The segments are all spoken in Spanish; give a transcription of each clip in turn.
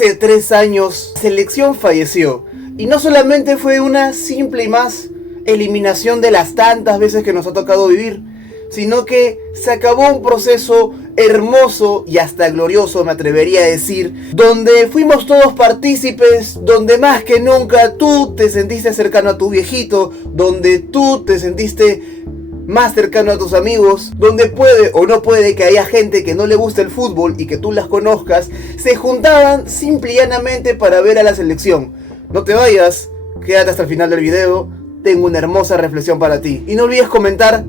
Hace 3 años, selección falleció. Y no solamente fue una simple y más eliminación de las tantas veces que nos ha tocado vivir, sino que se acabó un proceso hermoso y hasta glorioso, me atrevería a decir, donde fuimos todos partícipes, donde más que nunca tú te sentiste cercano a tu viejito, donde tú te sentiste más cercano a tus amigos, donde puede o no puede que haya gente que no le guste el fútbol y que tú las conozcas, se juntaban simple y llanamente para ver a la selección. No te vayas, quédate hasta el final del video, tengo una hermosa reflexión para ti. Y no olvides comentar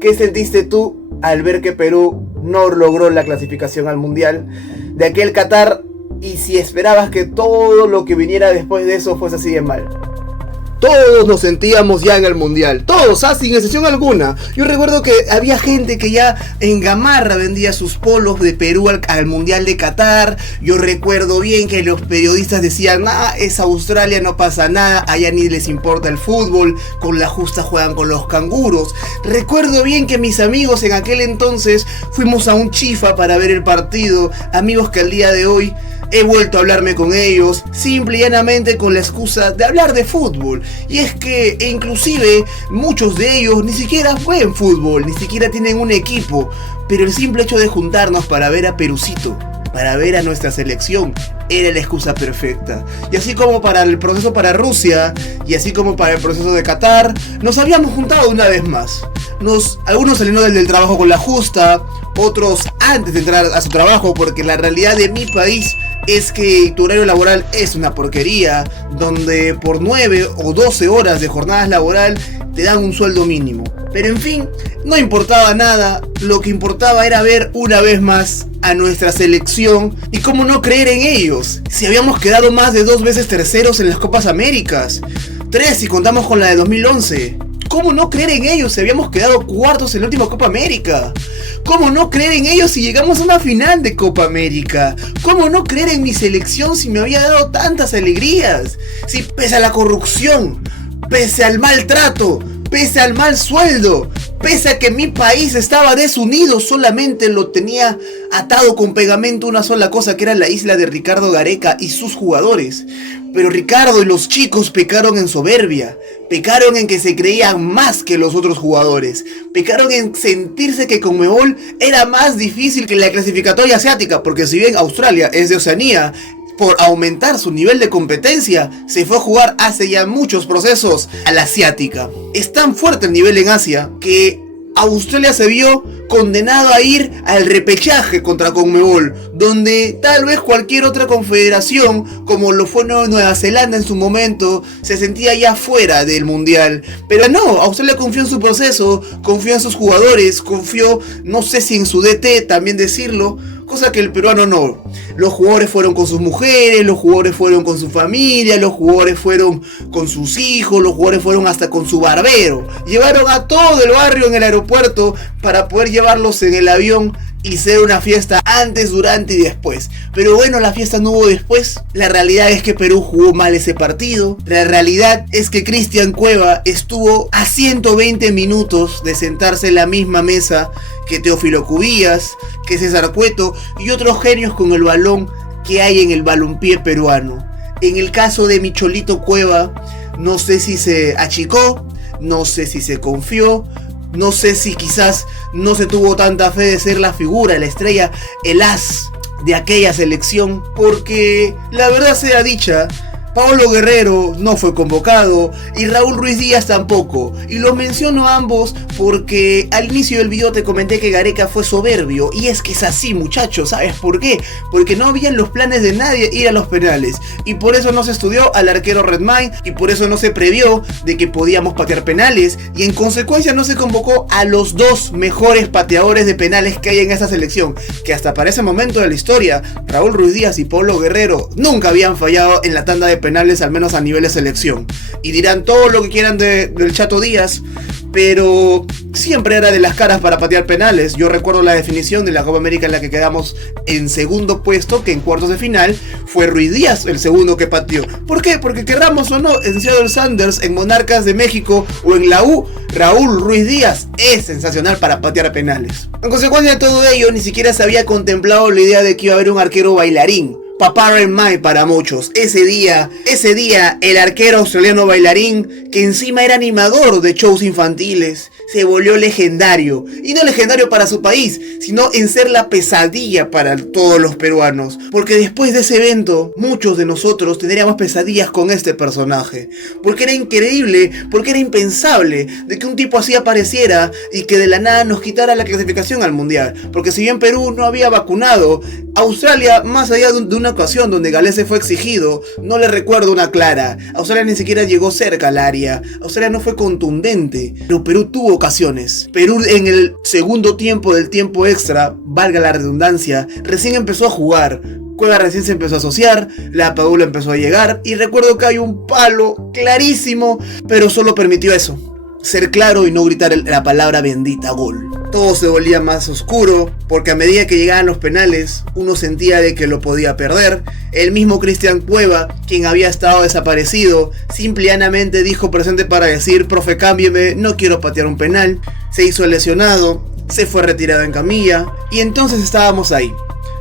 qué sentiste tú al ver que Perú no logró la clasificación al Mundial de aquel Qatar, y si esperabas que todo lo que viniera después de eso fuese así de mal. Todos nos sentíamos ya en el Mundial, todos, sin excepción alguna. Yo recuerdo que había gente que ya en Gamarra vendía sus polos de Perú al Mundial de Qatar. Yo recuerdo bien que los periodistas decían, es Australia, no pasa nada, allá ni les importa el fútbol, con la justa juegan con los canguros. Recuerdo bien que mis amigos en aquel entonces fuimos a un chifa para ver el partido, amigos que al día de hoy he vuelto a hablarme con ellos, simple y llanamente con la excusa de hablar de fútbol. Y es que inclusive muchos de ellos ni siquiera juegan fútbol, ni siquiera tienen un equipo, pero el simple hecho de juntarnos para ver a Perucito, para ver a nuestra selección, era la excusa perfecta. Y así como para el proceso para Rusia, y así como para el proceso de Qatar, nos habíamos juntado una vez más. Algunos salieron del trabajo con la justa, otros antes de entrar a su trabajo, porque la realidad de mi país es que tu horario laboral es una porquería, donde por 9 o 12 horas de jornada laboral te dan un sueldo mínimo. Pero en fin, no importaba nada, lo que importaba era ver una vez más a nuestra selección. Y cómo no creer en ellos, si habíamos quedado más de 2 veces terceros en las Copas Américas, 3 si contamos con la de 2011. ¿Cómo no creer en ellos si habíamos quedado cuartos en la última Copa América? ¿Cómo no creer en ellos si llegamos a una final de Copa América? ¿Cómo no creer en mi selección si me había dado tantas alegrías? Si pese a la corrupción, pese al maltrato, pese al mal sueldo, pese a que mi país estaba desunido, solamente lo tenía atado con pegamento una sola cosa, que era la isla de Ricardo Gareca y sus jugadores. Pero Ricardo y los chicos pecaron en soberbia, pecaron en que se creían más que los otros jugadores, pecaron en sentirse que Conmebol era más difícil que la clasificatoria asiática, porque si bien Australia es de Oceanía, por aumentar su nivel de competencia, se fue a jugar hace ya muchos procesos a la asiática. Es tan fuerte el nivel en Asia que Australia se vio condenado a ir al repechaje contra Conmebol, donde tal vez cualquier otra confederación, como lo fue Nueva Zelanda en su momento, se sentía ya fuera del mundial. Pero no, Australia confió en su proceso, confió en sus jugadores, confió, no sé si en su DT también decirlo, cosa que el peruano no. Los jugadores fueron con sus mujeres, los jugadores fueron con su familia, los jugadores fueron con sus hijos, los jugadores fueron hasta con su barbero. Llevaron a todo el barrio en el aeropuerto para poder llevarlos en el avión y ser una fiesta antes, durante y después. Pero bueno, la fiesta no hubo después. La realidad es que Perú jugó mal ese partido. La realidad es que Cristian Cueva estuvo a 120 minutos de sentarse en la misma mesa que Teófilo Cubillas, que César Cueto y otros genios con el balón que hay en el balompié peruano. En el caso de Micholito Cueva, no sé si se achicó, no sé si se confió, no sé si quizás no se tuvo tanta fe de ser la figura, la estrella, el as de aquella selección, porque la verdad sea dicha, Paolo Guerrero no fue convocado y Raúl Ruiz Díaz tampoco. Y los menciono a ambos porque al inicio del video te comenté que Gareca fue soberbio. Y es que es así, muchachos. ¿Sabes por qué? Porque no había en los planes de nadie ir a los penales. Y por eso no se estudió al arquero Redmayne. Y por eso no se previó de que podíamos patear penales. Y en consecuencia no se convocó a los 2 mejores pateadores de penales que hay en esa selección. Que hasta para ese momento de la historia, Raúl Ruiz Díaz y Paolo Guerrero nunca habían fallado en la tanda de penales, al menos a nivel de selección. Y dirán todo lo que quieran del Chato Díaz, pero siempre era de las caras para patear penales. Yo recuerdo la definición de la Copa América en la que quedamos en segundo puesto, que en cuartos de final fue Ruiz Díaz el segundo que pateó. ¿Por qué? Porque querramos o no, en Seattle Sanders, en Monarcas de México o en la U, Raúl Ruiz Díaz es sensacional para patear penales. En consecuencia de todo ello, ni siquiera se había contemplado la idea de que iba a haber un arquero bailarín, Papá Redmayne para muchos. Ese día, el arquero australiano bailarín, que encima era animador de shows infantiles, se volvió legendario. Y no legendario para su país, sino en ser la pesadilla para todos los peruanos. Porque después de ese evento, muchos de nosotros tendríamos pesadillas con este personaje. Porque era increíble, porque era impensable de que un tipo así apareciera y que de la nada nos quitara la clasificación al mundial. Porque si bien Perú no había vacunado, Australia, más allá de una ocasión donde Galese fue exigido, no le recuerdo una clara. Australia ni siquiera llegó cerca al área. Australia no fue contundente, pero Perú tuvo ocasiones. Perú en el segundo tiempo del tiempo extra, valga la redundancia, recién empezó a jugar. Cueva recién se empezó a asociar, la Padula empezó a llegar y recuerdo que hay un palo clarísimo, pero solo permitió eso. Ser claro y no gritar la palabra bendita gol. Todo se volvía más oscuro, porque a medida que llegaban los penales, uno sentía de que lo podía perder. El mismo Cristian Cueva, quien había estado desaparecido, simple y llanamente dijo presente para decir: profe, cámbieme, no quiero patear un penal. Se hizo lesionado, se fue retirado en camilla, y entonces estábamos ahí,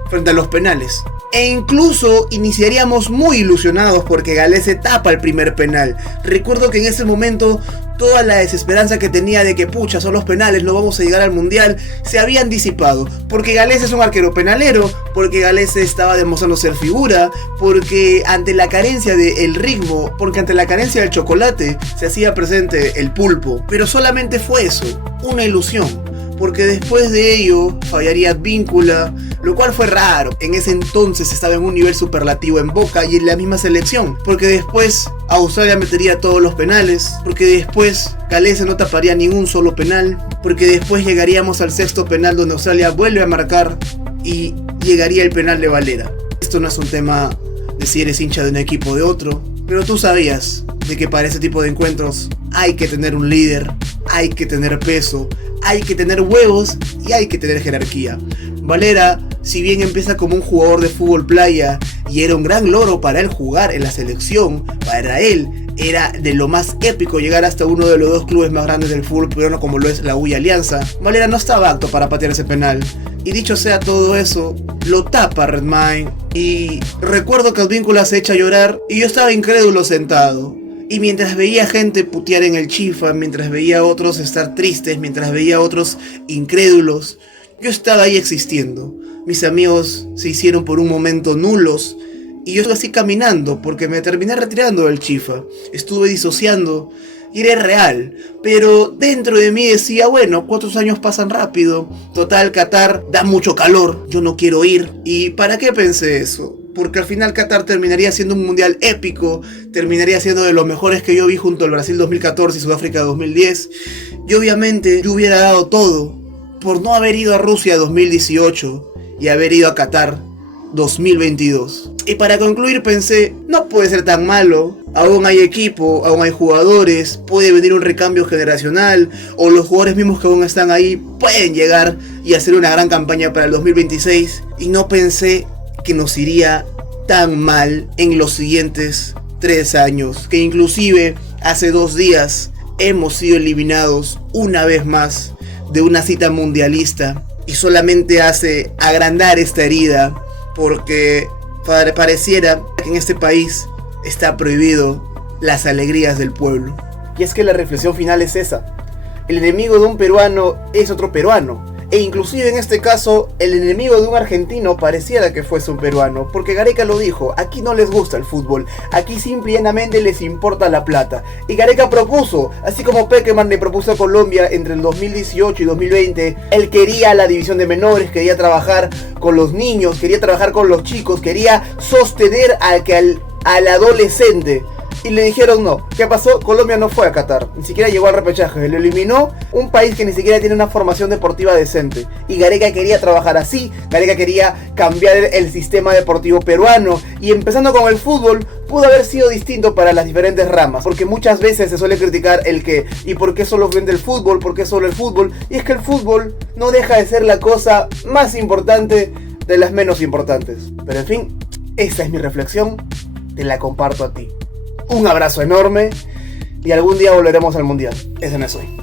frente a los penales. E incluso iniciaríamos muy ilusionados porque Galese tapa el primer penal. Recuerdo que en ese momento toda la desesperanza que tenía de que pucha, son los penales, no vamos a llegar al mundial, se habían disipado. Porque Galese es un arquero penalero, porque Galese estaba demostrando ser figura, porque ante la carencia del ritmo, porque ante la carencia del chocolate, se hacía presente el pulpo. Pero solamente fue eso, una ilusión. Porque después de ello fallaría Advíncula, lo cual fue raro. En ese entonces estaba en un nivel superlativo en Boca y en la misma selección. Porque después Australia metería todos los penales. Porque después Galese no taparía ningún solo penal. Porque después llegaríamos al sexto penal donde Australia vuelve a marcar y llegaría el penal de Valera. Esto no es un tema de si eres hincha de un equipo o de otro. Pero tú sabías de que para ese tipo de encuentros hay que tener un líder, hay que tener peso, hay que tener huevos y hay que tener jerarquía. Valera, si bien empieza como un jugador de fútbol playa y era un gran logro para él jugar en la selección, para él era de lo más épico llegar hasta uno de los dos clubes más grandes del fútbol peruano como lo es la U y Alianza, Valera no estaba apto para patear ese penal. Y dicho sea todo eso, lo tapa Redmayne. Y recuerdo que Advíncula se echa a llorar y yo estaba incrédulo sentado. Y mientras veía gente putear en el Chifa, mientras veía a otros estar tristes, mientras veía a otros incrédulos, yo estaba ahí existiendo. Mis amigos se hicieron por un momento nulos y yo estuve así caminando porque me terminé retirando del Chifa. Estuve disociando y era real, pero dentro de mí decía, bueno, 4 años pasan rápido, total Qatar da mucho calor, yo no quiero ir. ¿Y para qué pensé eso? Porque al final Qatar terminaría siendo un mundial épico, terminaría siendo de los mejores que yo vi junto al Brasil 2014 y Sudáfrica 2010. Y obviamente yo hubiera dado todo por no haber ido a Rusia 2018 y haber ido a Qatar 2022. Y para concluir pensé, no puede ser tan malo, aún hay equipo, aún hay jugadores, puede venir un recambio generacional, o los jugadores mismos que aún están ahí pueden llegar y hacer una gran campaña para el 2026. Y no pensé que nos iría tan mal en los siguientes 3 años, que inclusive hace 2 días hemos sido eliminados una vez más de una cita mundialista, y solamente hace agrandar esta herida, porque pareciera que en este país está prohibido las alegrías del pueblo. Y es que la reflexión final es esa: el enemigo de un peruano es otro peruano. E inclusive en este caso, el enemigo de un argentino pareciera que fuese un peruano, porque Gareca lo dijo, aquí no les gusta el fútbol, aquí simple y llanamente les importa la plata. Y Gareca propuso, así como Pekerman le propuso a Colombia entre el 2018 y 2020, él quería la división de menores, quería trabajar con los niños, quería trabajar con los chicos, quería sostener al adolescente. Y le dijeron no. ¿Qué pasó? Colombia no fue a Qatar, ni siquiera llegó al repechaje, lo eliminó un país que ni siquiera tiene una formación deportiva decente. Y Gareca quería trabajar así, Gareca quería cambiar el sistema deportivo peruano. Y empezando con el fútbol, pudo haber sido distinto para las diferentes ramas, porque muchas veces se suele criticar el que, ¿y por qué solo vende el fútbol? ¿Por qué solo el fútbol? Y es que el fútbol no deja de ser la cosa más importante de las menos importantes. Pero en fin, esta es mi reflexión, te la comparto a ti. Un abrazo enorme y algún día volveremos al mundial. Ese no soy.